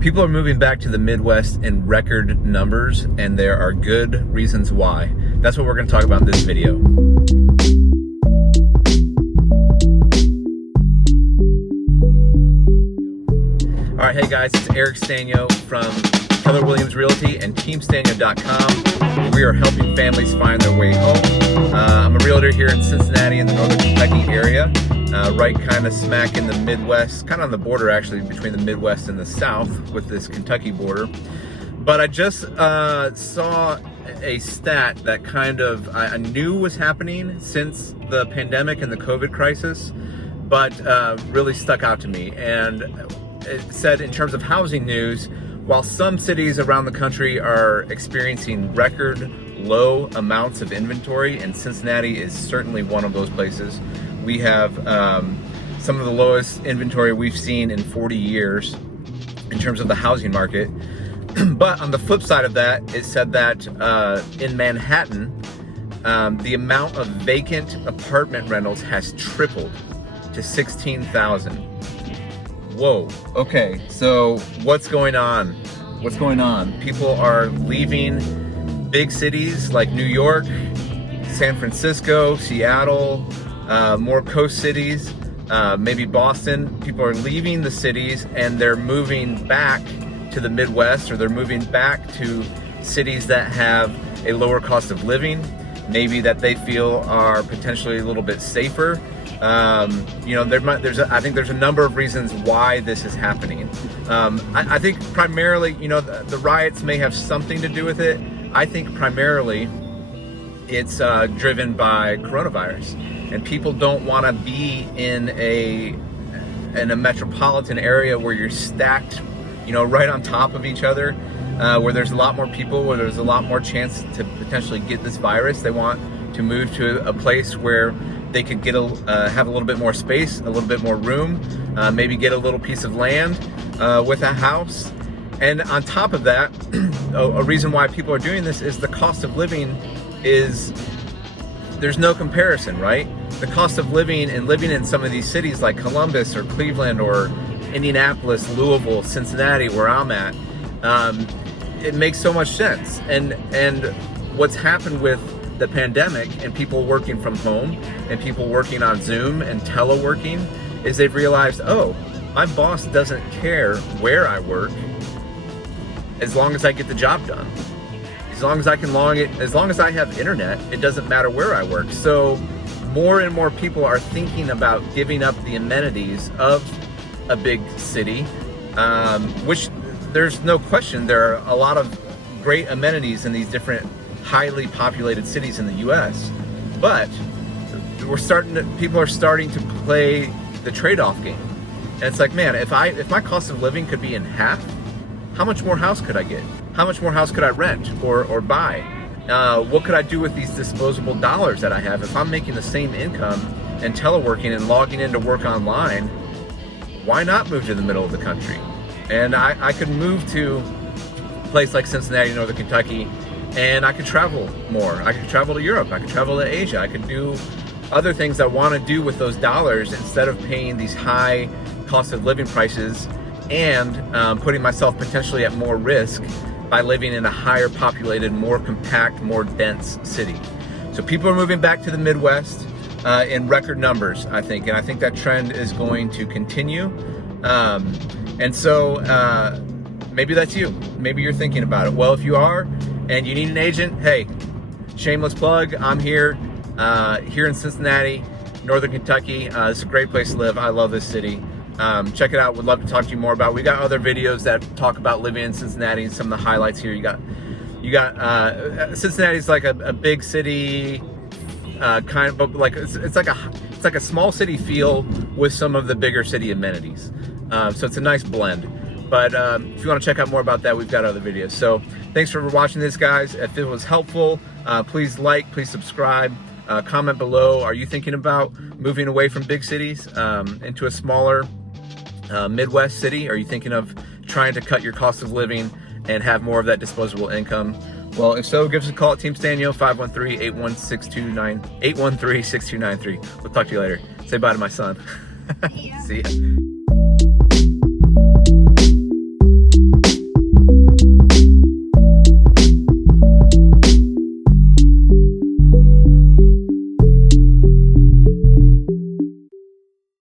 People are moving back to the Midwest in record numbers, and there are good reasons why. That's what we're going to talk about in this video. All right, hey guys, it's Sztanyo from Keller Realty and TeamStanyo.com. We are helping families find their way home. I'm a realtor here in Cincinnati in the northern Kentucky area, right kind of smack in the Midwest, kind of on the border actually between the Midwest and the South with this Kentucky border. But I just saw a stat that kind of I knew was happening since the pandemic and the COVID crisis, but really stuck out to me. And it said in terms of housing news, while some cities around the country are experiencing record low amounts of inventory, and Cincinnati is certainly one of those places. We have some of the lowest inventory we've seen in 40 years in terms of the housing market. But on the flip side of that, it said that in Manhattan, the amount of vacant apartment rentals has tripled to 16,000. Whoa, okay, so what's going on? What's going on? People are leaving big cities like New York, San Francisco, Seattle, more coast cities, maybe Boston. People are leaving the cities and they're moving back to the Midwest, or they're moving back to cities that have a lower cost of living, maybe that they feel are potentially a little bit safer. You know, I think there's a number of reasons why this is happening. I think primarily, you know, the riots may have something to do with it. I think primarily it's driven by coronavirus, and people don't want to be in a metropolitan area where you're stacked, you know, right on top of each other, where there's a lot more people, where there's a lot more chance to potentially get this virus. They want to move to a place where they could get have a little bit more space, a little bit more room, maybe get a little piece of land with a house. And on top of that, a reason why people are doing this is the cost of living is, there's no comparison, right? The cost of living and living in some of these cities like Columbus or Cleveland or Indianapolis, Louisville, Cincinnati, where I'm at, it makes so much sense. And what's happened with the pandemic and people working from home and people working on Zoom and teleworking is they've realized, oh, my boss doesn't care where I work as long as I get the job done. As long as I can as long as I have internet, it doesn't matter where I work. So more and more people are thinking about giving up the amenities of a big city, which there's no question there are a lot of great amenities in these different highly populated cities in the US, but people are starting to play the trade-off game. And it's like, man, if my cost of living could be in half, how much more house could I get? How much more house could I rent or buy? What could I do with these disposable dollars that I have? If I'm making the same income and teleworking and logging in to work online, why not move to the middle of the country? And I could move to a place like Cincinnati, northern Kentucky, and I could travel more. I could travel to Europe. I could travel to Asia. I could do other things I want to do with those dollars instead of paying these high cost of living prices and putting myself potentially at more risk by living in a higher populated, more compact, more dense city. So people are moving back to the Midwest in record numbers, I think, and I think that trend is going to continue. And so maybe that's you. Maybe you're thinking about it. Well, if you are and you need an agent, hey, shameless plug, I'm here in Cincinnati, northern Kentucky. It's a great place to live. I love this city. Check it out. Would love to talk to you more about it. We got other videos that talk about living in Cincinnati and some of the highlights here. You got Cincinnati's like a big city, kind of, but like it's like a small city feel with some of the bigger city amenities. So it's a nice blend. But if you want to check out more about that, we've got other videos. So thanks for watching this, guys. If it was helpful, please like, please subscribe, comment below. Are you thinking about moving away from big cities into a smaller Midwest city? Are you thinking of trying to cut your cost of living and have more of that disposable income? Well, if so, give us a call at Team Sztanyo, 513-813-6293. We'll talk to you later. Say bye to my son. See ya.